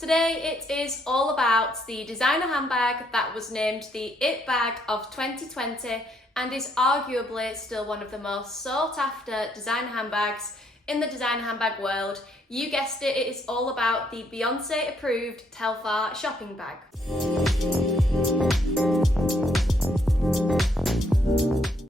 Today it is all about the designer handbag that was named the It Bag of 2020 and is arguably still one of the most sought after designer handbags in the designer handbag world. You guessed it, it is all about the Beyoncé approved Telfar Shopping Bag.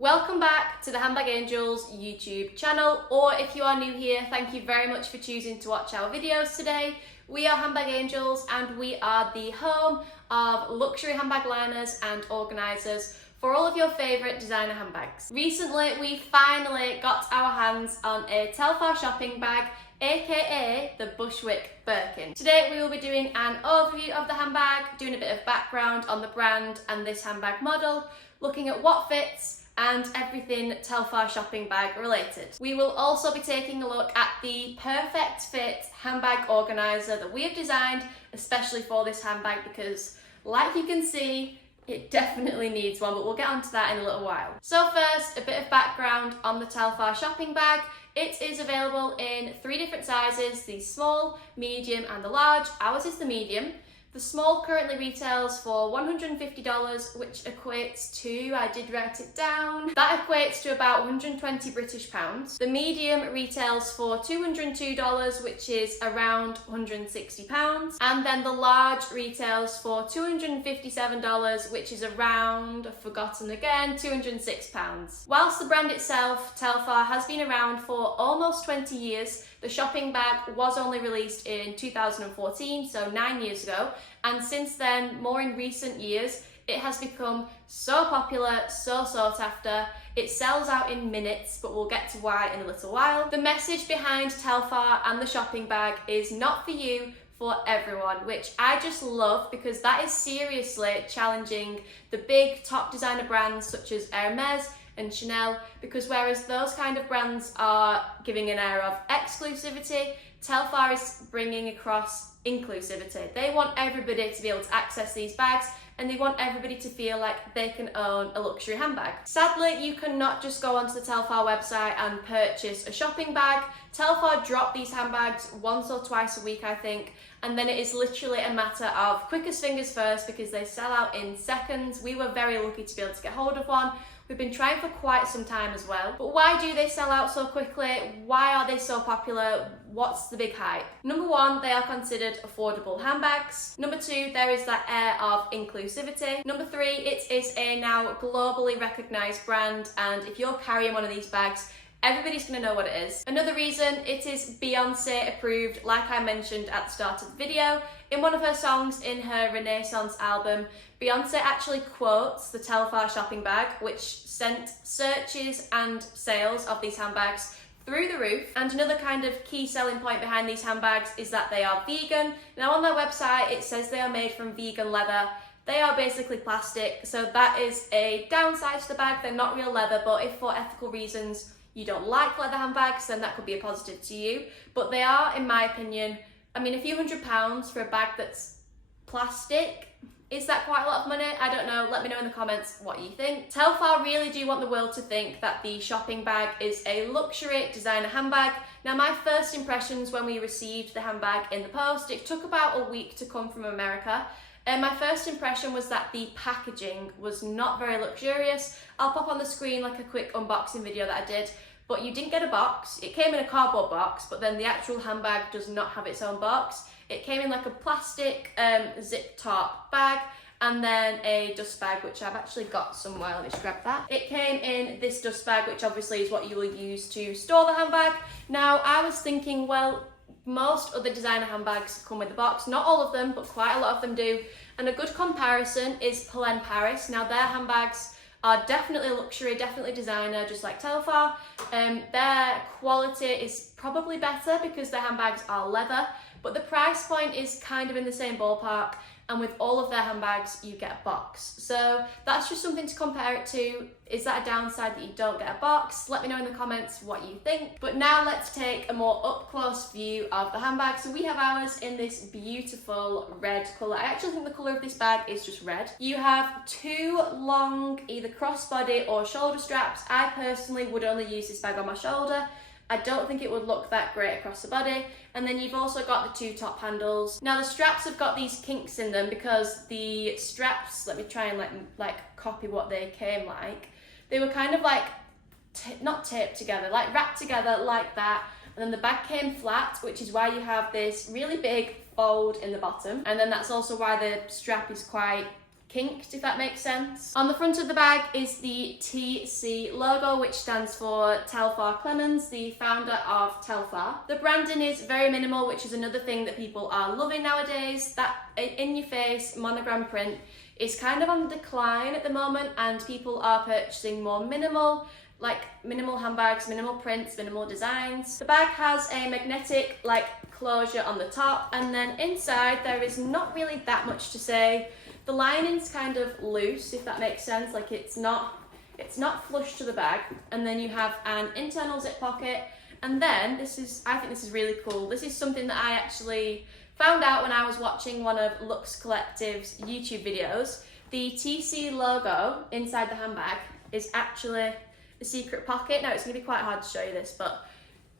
Welcome back to the Handbag Angels YouTube channel, or if you are new here, thank you very much for choosing to watch our videos today. We are Handbag Angels and we are the home of luxury handbag liners and organisers for all of your favourite designer handbags. Recently we finally got our hands on a Telfar shopping bag, aka the Bushwick Birkin. Today we will be doing an overview of the handbag, doing a bit of background on the brand and this handbag model, looking at what fits and everything Telfar shopping bag related. We will also be taking a look at the perfect fit handbag organiser that we have designed especially for this handbag because, like you can see, it definitely needs one, but we'll get onto that in a little while. So first, a bit of background on the Telfar shopping bag. It is available in 3 different sizes, the small, medium and the large. Ours is the medium. The small currently retails for $150, which equates to, I did write it down, that equates to about 120 British pounds. The medium retails for $202, which is around 160 pounds. And then the large retails for $257, which is around, I've forgotten again, 206 pounds. Whilst the brand itself, Telfar, has been around for almost 20 years, the shopping bag was only released in 2014, so 9 years ago, and since then, more in recent years, it has become so popular, so sought after. It sells out in minutes, but we'll get to why in a little while. The message behind Telfar and the shopping bag is not for you, for everyone, which I just love because that is seriously challenging the big top designer brands such as Hermes and Chanel, because whereas those kind of brands are giving an air of exclusivity, Telfar is bringing across inclusivity. They want everybody to be able to access these bags and they want everybody to feel like they can own a luxury handbag. Sadly, you cannot just go onto the Telfar website and purchase a shopping bag. Telfar drop these handbags once or twice a week, I think, and then it is literally a matter of quickest fingers first because they sell out in seconds. We were very lucky to be able to get hold of one. We've been trying for quite some time as well. But why do they sell out so quickly? Why are they so popular? What's the big hype? Number 1, they are considered affordable handbags. Number 2, there is that air of inclusivity. Number 3, it is a now globally recognised brand, and if you're carrying one of these bags, everybody's going to know what it is. Another reason, it is Beyoncé approved, like I mentioned at the start of the video. In one of her songs in her Renaissance album, Beyoncé actually quotes the Telfar shopping bag, which sent searches and sales of these handbags through the roof. And another kind of key selling point behind these handbags is that they are vegan. Now on their website, it says they are made from vegan leather. They are basically plastic, so that is a downside to the bag. They're not real leather, but if for ethical reasons you don't like leather handbags, then that could be a positive to you. But they are, in my opinion, I mean, a few £100s for a bag that's plastic, is that quite a lot of money? I don't know. Let me know in the comments what you think. Telfar really do want the world to think that the shopping bag is a luxury designer handbag. Now, my first impressions when we received the handbag in the post, it took about a week to come from America. And my first impression was that the packaging was not very luxurious. I'll pop on the screen like a quick unboxing video that I did, but you didn't get a box. It came in a cardboard box, but then the actual handbag does not have its own box. It came in like a plastic zip top bag and then a dust bag, which I've actually got somewhere. Let me just grab that. It came in this dust bag, which obviously is what you will use to store the handbag. Now, I was thinking, well, most other designer handbags come with a box. Not all of them, but quite a lot of them do. And a good comparison is Helene Paris. Now, their handbags are definitely luxury, definitely designer, just like Telfar. Their quality is probably better because their handbags are leather, but the price point is kind of in the same ballpark, and with all of their handbags you get a box. So that's just something to compare it to. Is that a downside that you don't get a box? Let me know in the comments what you think. But now let's take a more up close view of the handbag. So we have ours in this beautiful red colour. I actually think the colour of this bag is just red. You have 2 long either crossbody or shoulder straps. I personally would only use this bag on my shoulder. I don't think it would look that great across the body. And then you've also got the two top handles. Now the straps have got these kinks in them because the straps, let me try and like copy what they came like. They were kind of like, not taped together, like wrapped together like that. And then the bag came flat, which is why you have this really big fold in the bottom. And then that's also why the strap is quite kinked, if that makes sense. On the front of the bag is the TC logo, which stands for Telfar Clemens, the founder of Telfar. The branding is very minimal, which is another thing that people are loving nowadays. That in-your-face monogram print is kind of on the decline at the moment, and people are purchasing more minimal handbags, minimal prints, minimal designs. The bag has a magnetic closure on the top, and then inside there is not really that much to say. The lining's kind of loose, if that makes sense, like it's not flush to the bag. And then you have an internal zip pocket, and then I think this is really cool. This is something that I actually found out when I was watching one of Lux Collective's YouTube videos. The TC logo inside the handbag is actually the secret pocket. Now it's going to be quite hard to show you this, but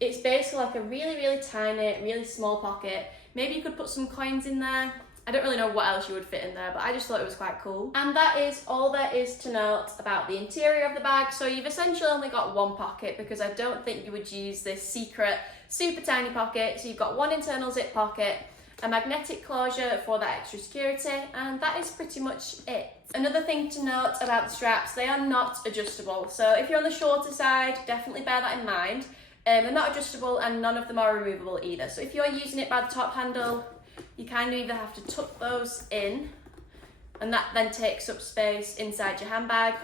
it's basically like a really, really tiny, really small pocket. Maybe you could put some coins in there. I don't really know what else you would fit in there, but I just thought it was quite cool. And that is all there is to note about the interior of the bag. So you've essentially only got one pocket, because I don't think you would use this secret, super tiny pocket. So you've got one internal zip pocket, a magnetic closure for that extra security, and that is pretty much it. Another thing to note about the straps, they are not adjustable. So if you're on the shorter side, definitely bear that in mind. They're not adjustable, and none of them are removable either. So if you're using it by the top handle, you kind of either have to tuck those in, and that then takes up space inside your handbag,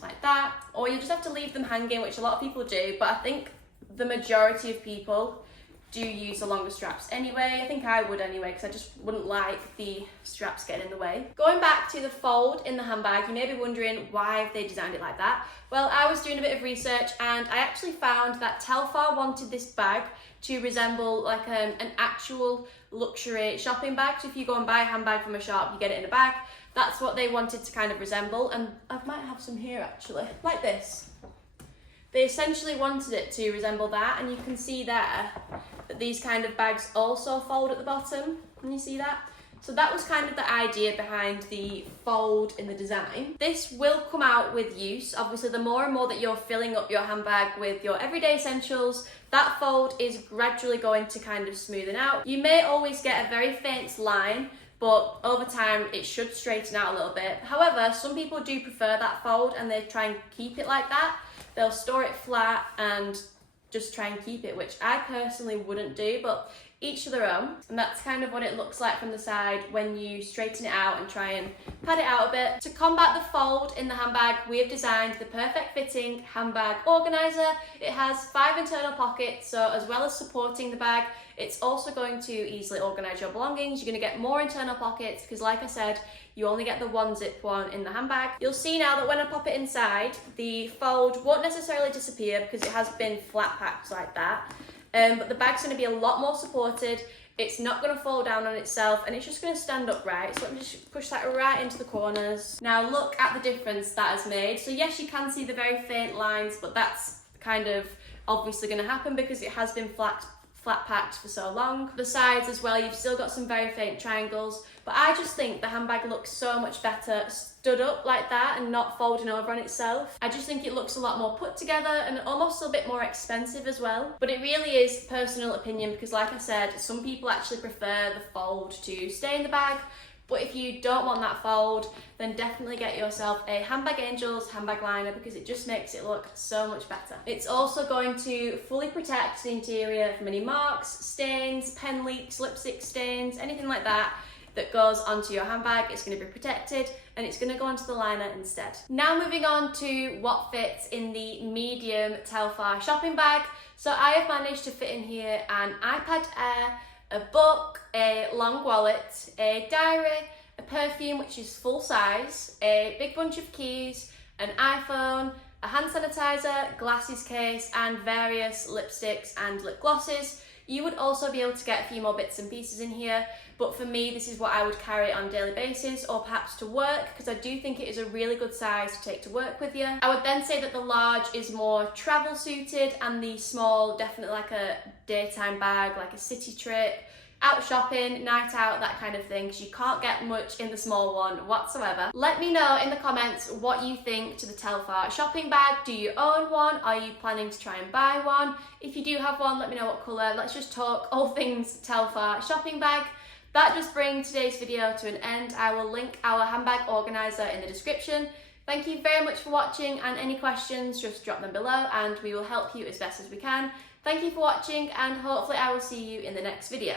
like that, or you just have to leave them hanging, which a lot of people do, but I think the majority of people do use the longer straps anyway. I think I would anyway, because I just wouldn't like the straps getting in the way. Going back to the fold in the handbag, you may be wondering why they designed it like that. Well, I was doing a bit of research, and I actually found that Telfar wanted this bag to resemble like an actual luxury shopping bag. So if you go and buy a handbag from a shop, you get it in a bag. That's what they wanted to kind of resemble, and I might have some here actually, like this. They essentially wanted it to resemble that, and you can see there that these kind of bags also fold at the bottom. Can you see that? So that was kind of the idea behind the fold in the design. This will come out with use. Obviously, the more and more that you're filling up your handbag with your everyday essentials, that fold is gradually going to kind of smoothen out. You may always get a very faint line, but over time it should straighten out a little bit. However, some people do prefer that fold, and they try and keep it like that. They'll store it flat and just try and keep it, which I personally wouldn't do, but each to their own. And that's kind of what it looks like from the side when you straighten it out and try and pad it out a bit. To combat the fold in the handbag, we have designed the perfect fitting handbag organizer. It has 5 internal pockets, so as well as supporting the bag, it's also going to easily organize your belongings. You're going to get more internal pockets because, like I said, you only get the one zip one in the handbag. You'll see now that when I pop it inside, the fold won't necessarily disappear because it has been flat packed like that. But the bag's going to be a lot more supported. It's not going to fall down on itself, and it's just going to stand upright. So let me just push that right into the corners. Now look at the difference that has made. So yes, you can see the very faint lines, but that's kind of obviously going to happen because it has been flat packed for so long. The sides as well, you've still got some very faint triangles, but I just think the handbag looks so much better stood up like that and not folding over on itself. I just think it looks a lot more put together and almost a bit more expensive as well. But it really is personal opinion because, like I said, some people actually prefer the fold to stay in the bag. But if you don't want that fold, then definitely get yourself a Handbag Angels handbag liner because it just makes it look so much better. It's also going to fully protect the interior from any marks, stains, pen leaks, lipstick stains, anything like that that goes onto your handbag. It's going to be protected and it's going to go onto the liner instead. Now moving on to what fits in the medium Telfar shopping bag. So I have managed to fit in here an iPad Air, a book, a long wallet, a diary, a perfume which is full size, a big bunch of keys, an iPhone, a hand sanitizer, glasses case, and various lipsticks and lip glosses. You would also be able to get a few more bits and pieces in here, but for me this is what I would carry on a daily basis, or perhaps to work, because I do think it is a really good size to take to work with you. I would then say that the large is more travel suited, and the small definitely like a daytime bag, like a city trip, out shopping, night out, that kind of thing, because you can't get much in the small one whatsoever. Let me know in the comments what you think to the Telfar shopping bag. Do you own one? Are you planning to try and buy one? If you do have one, let me know what colour. Let's just talk all things Telfar shopping bag. That does bring today's video to an end. I will link our handbag organiser in the description. Thank you very much for watching, and any questions, just drop them below and we will help you as best as we can. Thank you for watching, and hopefully I will see you in the next video.